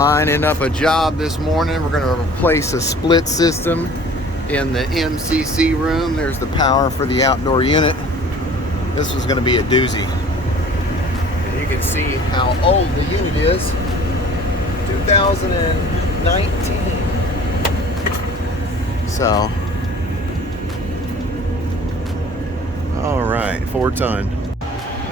Lining up a job this morning. We're going to replace a split system in the MCC room. There's the power for the outdoor unit. This was going to be a doozy. And you can see how old the unit is. 2019. So, all right, 4 ton.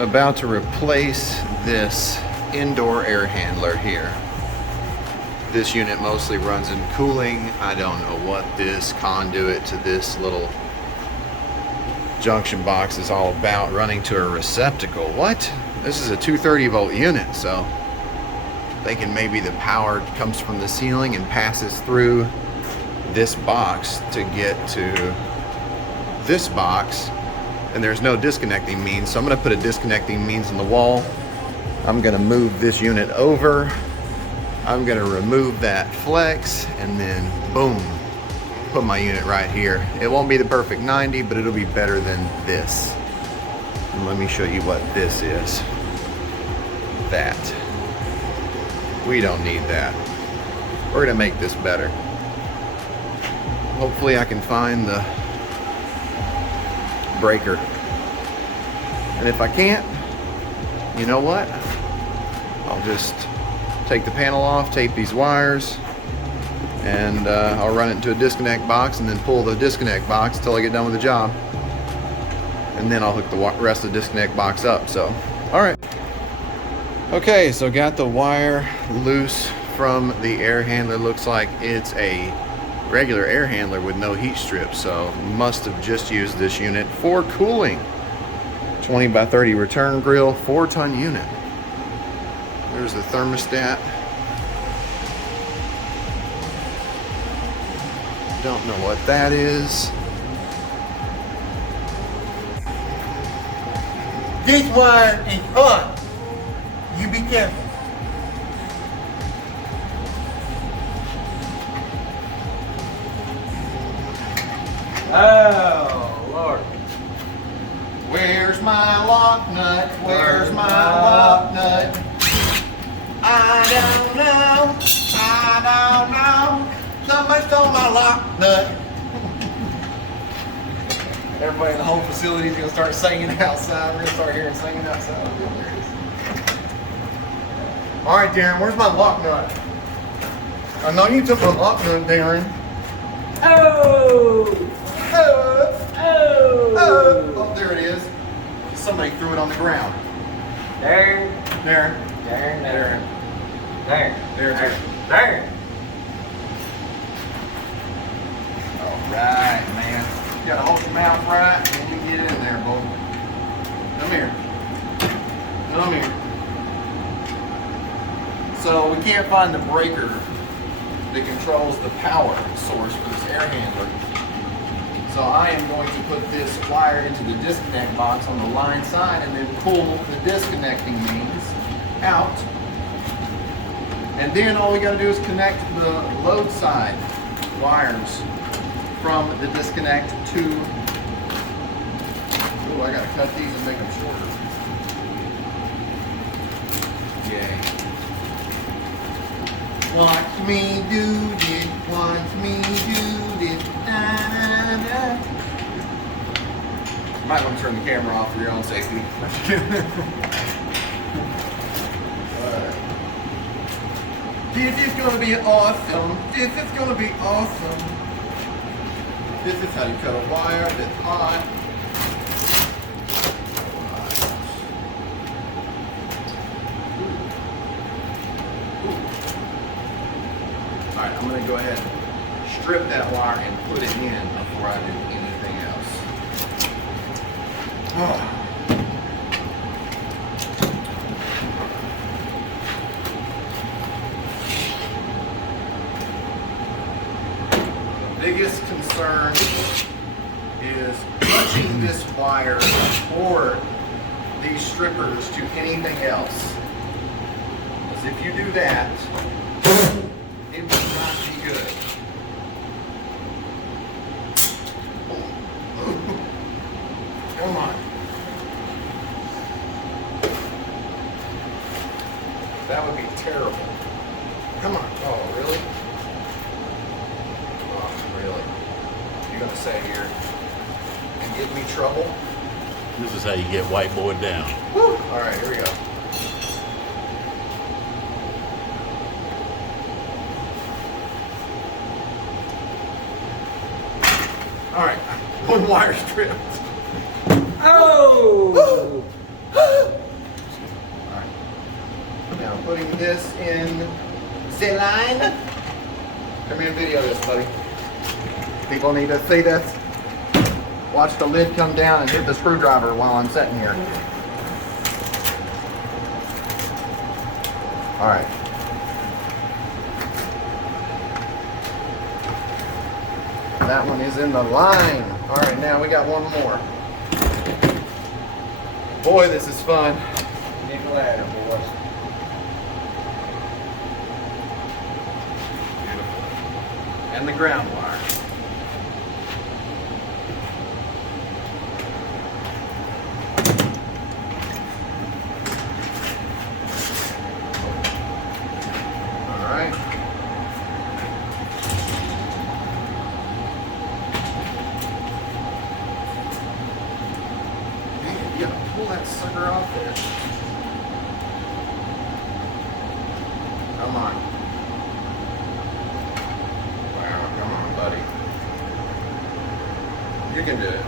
About to replace this indoor air handler here. This unit mostly runs in cooling. I don't know what this conduit to this little junction box is all about, running to a receptacle. What? This is a 230 volt unit, so thinking maybe the power comes from the ceiling and passes through this box to get to this box, and there's no disconnecting means, so I'm going to put a disconnecting means in the wall. I'm going to move this unit over. I'm going to remove that flex, and then boom, put my unit right here. It won't be the perfect 90, but it'll be better than this. And let me show you what this is. That. We don't need that. We're going to make this better. Hopefully I can find the breaker. And if I can't, you know what? I'll just take the panel off, tape these wires, and I'll run it into a disconnect box and then pull the disconnect box until I get done with the job. And then I'll hook the rest of the disconnect box up. So, all right. Okay, so got the wire loose from the air handler. Looks like it's a regular air handler with no heat strip, so must have just used this unit for cooling. 20 by 30 return grill, 4 ton unit. There's the thermostat. Don't know what that is. This wire is hot. You be careful. Oh, Lord. Where's my lock nut? Where's my lock nut? I don't know. I don't know. Somebody stole my lock nut. Everybody in the whole facility is going to start singing outside. We're going to start hearing singing outside. All right, Darren, where's my lock nut? I know you took my lock nut, Darren. Oh! Oh! Oh! Oh, there it is. Somebody threw it on the ground. There. There. There. There. There. There. There. All right, man. You gotta hold your mouth right, and then you can get it in there, boy. Come here. Come here. So we can't find the breaker that controls the power source for this air handler. So I am going to put this wire into the disconnect box on the line side and then pull the disconnecting means out. And then all we gotta do is connect the load side wires from the disconnect to, oh, I gotta cut these and make them shorter. Yay. Watch me do this, watch me do this, da, da, da. Might want to turn the camera off for your own safety. This is gonna be awesome. This is gonna be awesome. This is how you cut a wire that's hot. Alright, I'm going to go ahead and strip that wire and put it in before I do anything else. Oh. The biggest concern is touching this wire or these strippers to anything else. Because if you do that, it will not be good. Come on. That would be terrible. Come on. Oh, really? Oh, really? You're gonna stay here and give me trouble? This is how you get white boy down. Woo. All right, here we go. All right, one wire stripped. Oh! All right. Now putting this in the line. Come here and video this, buddy. People need to see this. Watch the lid come down and hit the screwdriver while I'm sitting here. All right. That one is in the line. All right, now we got one more. Boy, this is fun. Get ladder, boys. Beautiful. And the ground wire. All right. Man, you gotta pull that sucker off there. Come on. Wow, come on, buddy. You can do it.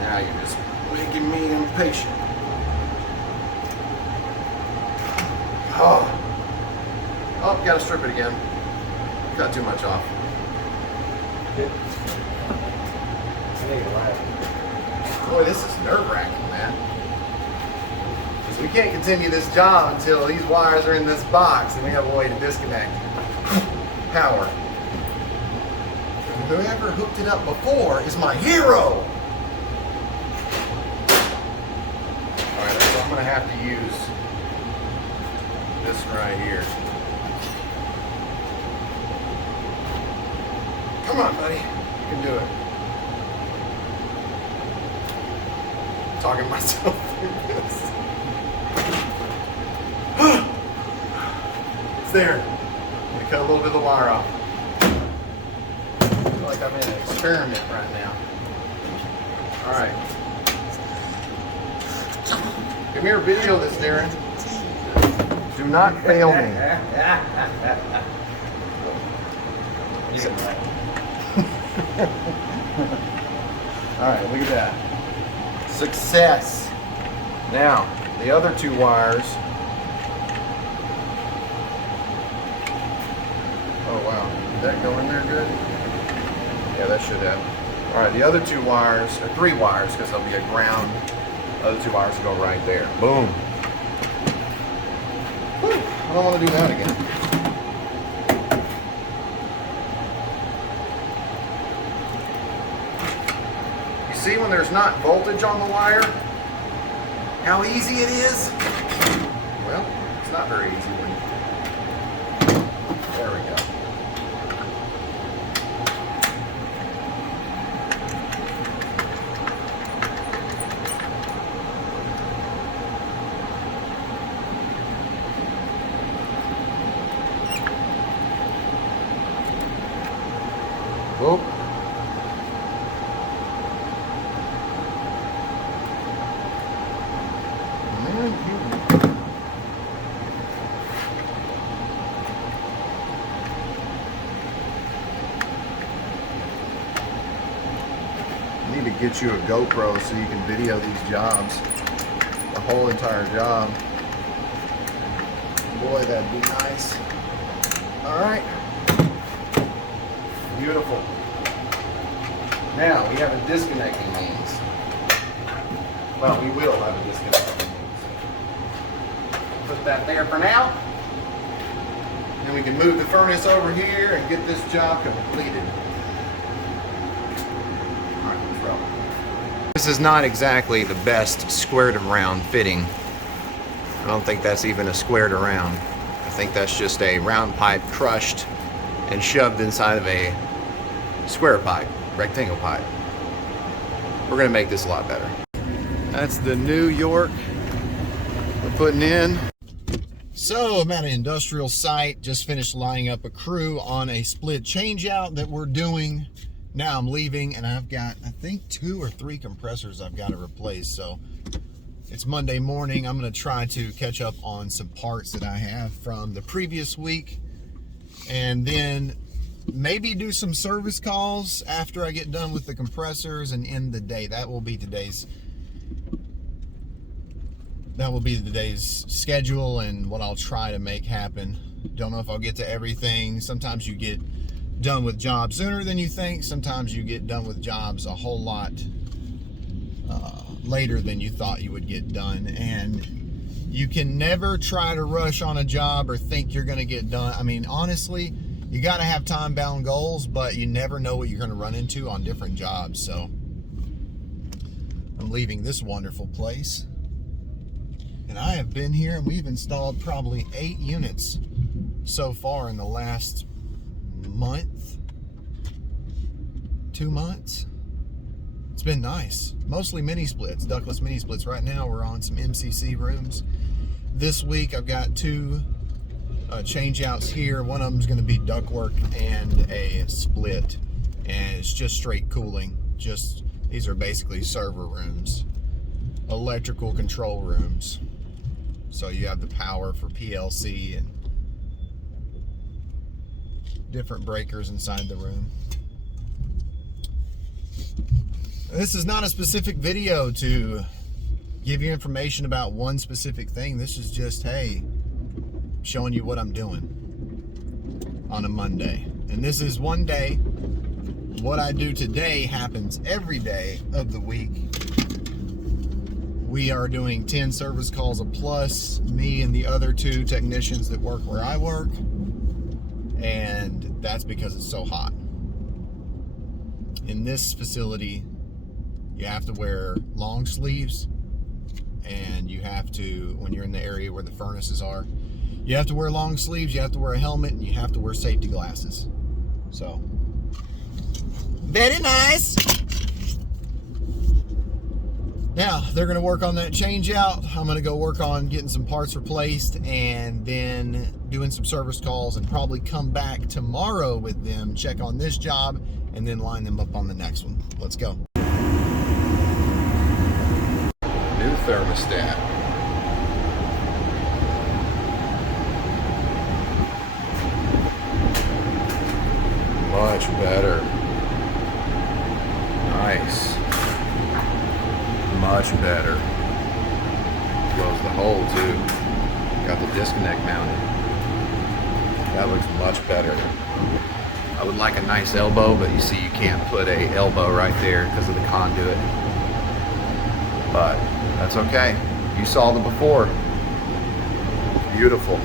Now you're just making me impatient. Oh. Oh, gotta strip it again. Got too much off. I need a ladder. Boy, this is nerve-wracking, man. Because we can't continue this job until these wires are in this box and we have a way to disconnect power. And whoever hooked it up before is my hero. Alright, so I'm going to have to use this right here. Come on, buddy. You can do it. Talking myself through this. It's there. I'm gonna cut a little bit of the wire off. I feel like I'm in an experiment right now. All right. Come here, video this, Darren. Do not fail me. You can ladder. All right, look at that. Success. Now, the other two wires. Oh, wow. Did that go in there good? Yeah, that should have. All right, the other two wires, or three wires, because there'll be a ground. The other two wires go right there. Boom. Whew, I don't want to do that again. See when there's not voltage on the wire, how easy it is? Well, it's not very easy when there we go. Whoop. I need to get you a GoPro so you can video these jobs, the whole entire job. Boy, that'd be nice. All right, beautiful. Now we have a disconnecting means. Well, we will have a disconnecting means. Put that there for now. Then we can move the furnace over here and get this job completed. All right, let's roll. This is not exactly the best squared around fitting. I don't think that's even a squared around. I think that's just a round pipe crushed and shoved inside of a square pipe, rectangle pipe. We're gonna make this a lot better. That's the New York putting in. So I'm at an industrial site, just finished lining up a crew on a split change out that we're doing. Now I'm leaving and I've got, I think 2 or 3 compressors I've got to replace. So it's Monday morning. I'm going to try to catch up on some parts that I have from the previous week, and then maybe do some service calls after I get done with the compressors and end the day. That will be today's schedule and what I'll try to make happen. Don't know if I'll get to everything. Sometimes you get done with jobs sooner than you think. Sometimes you get done with jobs a whole lot later than you thought you would get done. And you can never try to rush on a job or think you're going to get done. I mean, honestly, you got to have time-bound goals, but you never know what you're going to run into on different jobs. So I'm leaving this wonderful place. And I have been here and we've installed probably 8 units so far in the last month, 2 months. It's been nice. Mostly mini splits, ductless mini splits. Right now we're on some MCC rooms. This week I've got 2 change outs here. One of them is going to be ductwork and a split. And it's just straight cooling. These are basically server rooms, electrical control rooms. So you have the power for PLC and different breakers inside the room. This is not a specific video to give you information about one specific thing. This is just, hey, showing you what I'm doing on a Monday. And this is one day. What I do today happens every day of the week. We are doing 10 service calls a plus, me and the other 2 technicians that work where I work. And that's because it's so hot. In this facility, you have to wear long sleeves, and you have to, when you're in the area where the furnaces are, you have to wear long sleeves, you have to wear a helmet, and you have to wear safety glasses. So, very nice. Now, they're going to work on that change out. I'm going to go work on getting some parts replaced and then doing some service calls, and probably come back tomorrow with them, check on this job, and then line them up on the next one. Let's go. New thermostat. Much better. Nice. Much better. Close the hole too. Got the disconnect mounted. That looks much better. I would like a nice elbow, but you see you can't put a elbow right there because of the conduit. But that's okay. You saw the before. Beautiful.